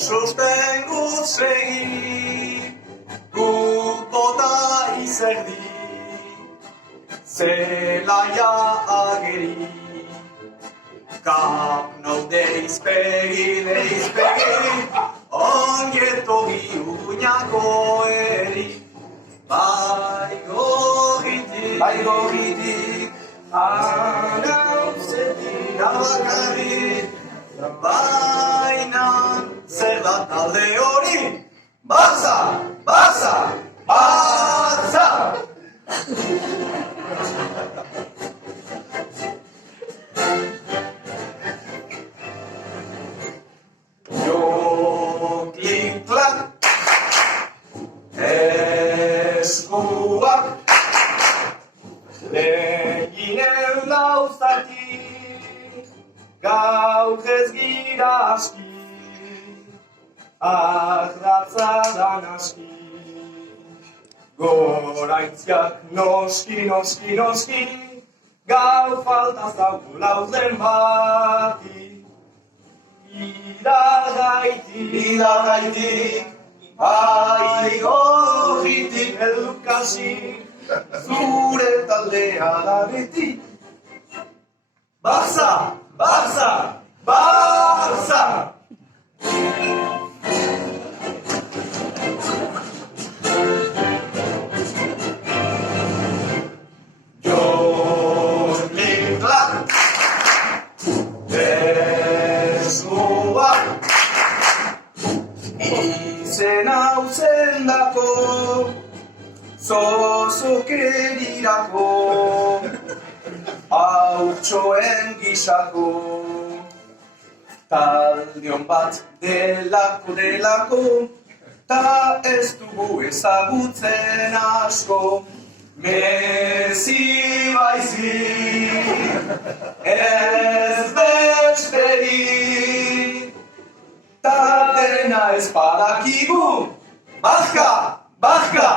sostengut segi, gutota izerdi, zelaia ageri, kap naude izpegi, ongetorri uñako eri, bai gorritik, anauzetik abakarrik, baina zer da talde hori? Barça! Barça! Barça! Jo klik-klak eskuak leginen lauzatik gauk ez gira aski arratzadan aski goraintziak noski gau falta zauku laurden bati Iragaitik, bai gorritik edukasi, zure taldea da beti. Barça! Barça! Barça! Jon klik-klak eskuak izen hau zendako zozokerirako hautsoen gisako taldion bat delako ta ez dugu ezagutzen asko Messi baizik ez besterik ta dena ez badakigu Barka! Barka!